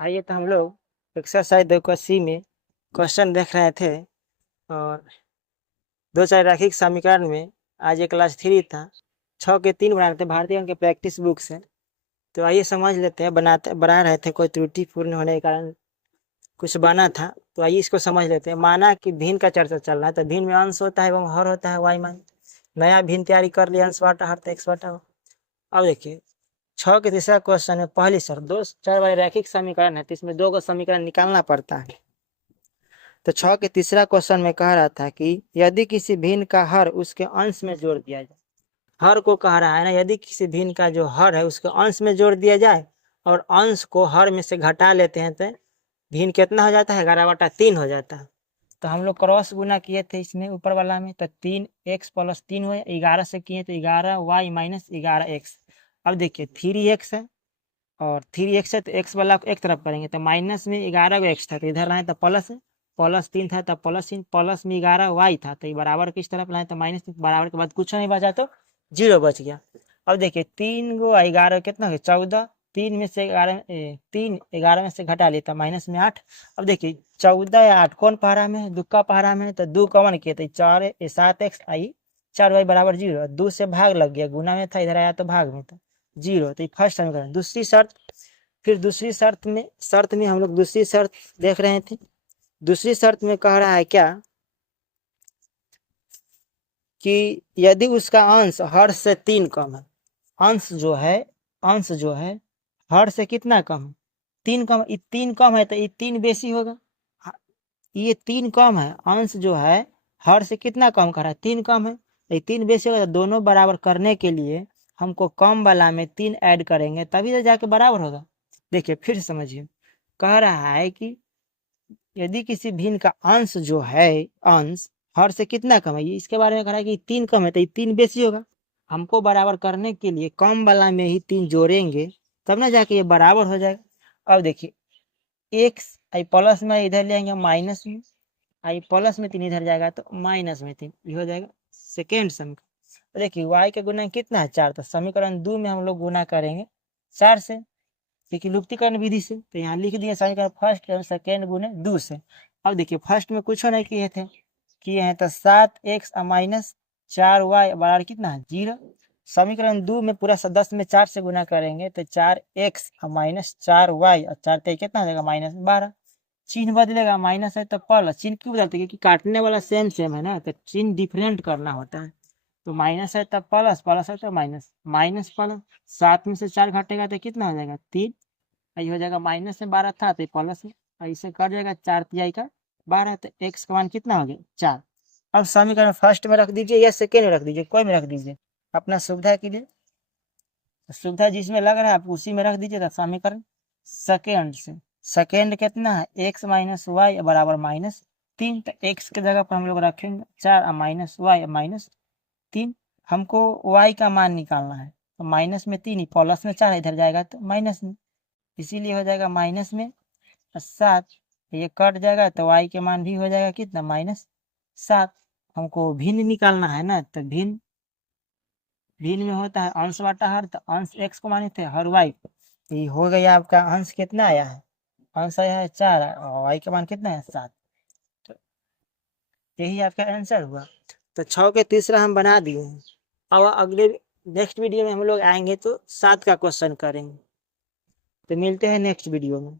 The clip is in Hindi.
आइए तो हम लोग एक्सरसाइज 2 में क्वेश्चन देख रहे थे और दो चार रैखिक समीकरण में आज ये क्लास 3 था। 6 के 3 बना रहे थे भारतीय अंक के प्रैक्टिस बुक से। तो आइए समझ लेते हैं। बना रहे थे, कोई त्रुटिपूर्ण होने के कारण कुछ बना था। तो आइए इसको समझ लेते हैं। माना कि भिन्न का चर्चा चल रहा है, तो भिन्न में अंश होता है एवं हर होता है वाई मान। नया भिन्न तैयारी कर लिया, अंश बाटा हर तो एक्स बाटा हो। अब देखिए 6 के तीसरा क्वेश्चन में पहली शर्त, 2 4 वाले रैखिक समीकरण है तो इसमें 2 का समीकरण निकालना पड़ता है। तो 6 के तीसरा क्वेश्चन में कह रहा था कि यदि किसी भिन्न का हर उसके अंश में जोड़ दिया जाए। हर को कह रहा है ना, यदि किसी भिन्न का जो हर है उसके अंश में जोड़ दिया जाए और अंश को हर में से घटा लेते हैं तो भिन्न कितना हो जाता है, 11/3 हो जाता है। तो हम लोग क्रॉस गुना किए थे इसमें ऊपर वाला में, तो 3x + 3 हुए, 11 से किए तो 11y - 11x। अब देखिए 3x है और 3x है तो x वाला को एक तरफ करेंगे तो माइनस में 11 को x था तो इधर लाए तो प्लस है, +3 था तो +3, प्लस में 11y था तो ये बराबर किस तरफ लाए तो -3, बराबर के बाद कुछ नहीं बचा तो 0 बच गया। अब देखिए 3 को 11 कितना हो 14, 3 में से 11 3 11 में से घटा लेता -8। अब देखिए 14 या 8 कौन पहाड़ा में है, दो का पहाड़ा में है तो 2 कॉमन किए तो 7x आई 4y = 0। 2 से भाग लग गया, गुना में था इधर आया तो भाग में था 0। तो ये फर्स्ट समीकरण। दूसरी शर्त, फिर दूसरी शर्त में हम लोग दूसरी शर्त देख रहे थे। दूसरी शर्त में कह रहा है क्या कि यदि उसका अंश हर से 3 कम है। अंश जो है हर से कितना कम है, 3 कम। ये 3 कम है तो ये 3 बेसी होगा। ये 3 कम है, अंश जो है हर से कितना कम कर रहा है, 3 कम है, ये 3 बेसी होगा। तो दोनों बराबर करने के लिए हमको कम वाला में 3 ऐड करेंगे तभी तो जाके बराबर होगा। देखिए फिर समझिए, कह रहा है कि यदि किसी भिन्न का अंश जो है, अंश हर से कितना कम है, ये इसके बारे में कह रहा है कि 3 कम है तो ये 3 बेसी होगा। हमको बराबर करने के लिए कम वाला में ही 3 जोड़ेंगे तब ना जाके ये बराबर हो जाएगा। अब देखिए एक्स आई प्लस में इधर ले आएंगे माइनस में, आई प्लस में 3 इधर जाएगा तो माइनस में 3, ये हो जाएगा सेकेंड समीकरण। देखिए y का गुना कितना है 4, तो समीकरण 2 में हम लोग गुना करेंगे 4 से, क्योंकि लुप्तीकरण विधि से। तो यहाँ लिख दिया समीकरण फर्स्ट और सेकेंड गुने 2 से। अब देखिए फर्स्ट में कुछ नहीं किए हैं तो 7x - 4y बराबर कितना है 0। समीकरण 2 में पूरा 10 में 4 से गुना करेंगे तो 4x - 4y और 4 कितना हो जाएगा -12। चिन्ह बदलेगा, माइनस है तो प्लस। चिन्ह क्यों बदलते, क्योंकि काटने वाला सेम है ना, तो चिन्ह डिफरेंट करना होता है। तो माइनस है तो प्लस, प्लस है तो माइनस, माइनस प्लस। 7 में से 4 घटेगा तो कितना हो जाएगा 3, ये हो जाएगा माइनस में 12 था तो प्लस है, इससे कट जाएगा 4 तिहाई का 12, तो x का मान कितना हो गया 4। अब समीकरण फर्स्ट में रख दीजिए या सेकेंड में रख दीजिए, कोई में रख दीजिए अपना सुविधा के लिए। सुविधा जिसमें लग रहा है आप उसी में रख दीजिएगा समीकरण सेकेंड से। सेकेंड कितना है x - y बराबर -3, तो x के जगह पर हम लोग रखेंगे 4 -y -3। हमको y का मान निकालना है तो माइनस में 3 प्लस में 4 इधर जाएगा तो माइनस में, इसीलिए हो जाएगा माइनस में 7। ये कट जाएगा तो y के मान भी हो जाएगा कितना -7। हमको भिन्न निकालना है ना, तो भिन्न में होता है अंश बाटा हर, तो अंश x को माने थे हर y को। ये हो गया आपका अंश कितना आया है, अंश आया है 4 और y का मान कितना है 7। तो यही आपका आंसर हुआ। तो 6 के तीसरा हम बना दिए हैं। अब अगले नेक्स्ट वीडियो में हम लोग आएंगे तो 7 का क्वेश्चन करेंगे। तो मिलते हैं नेक्स्ट वीडियो में।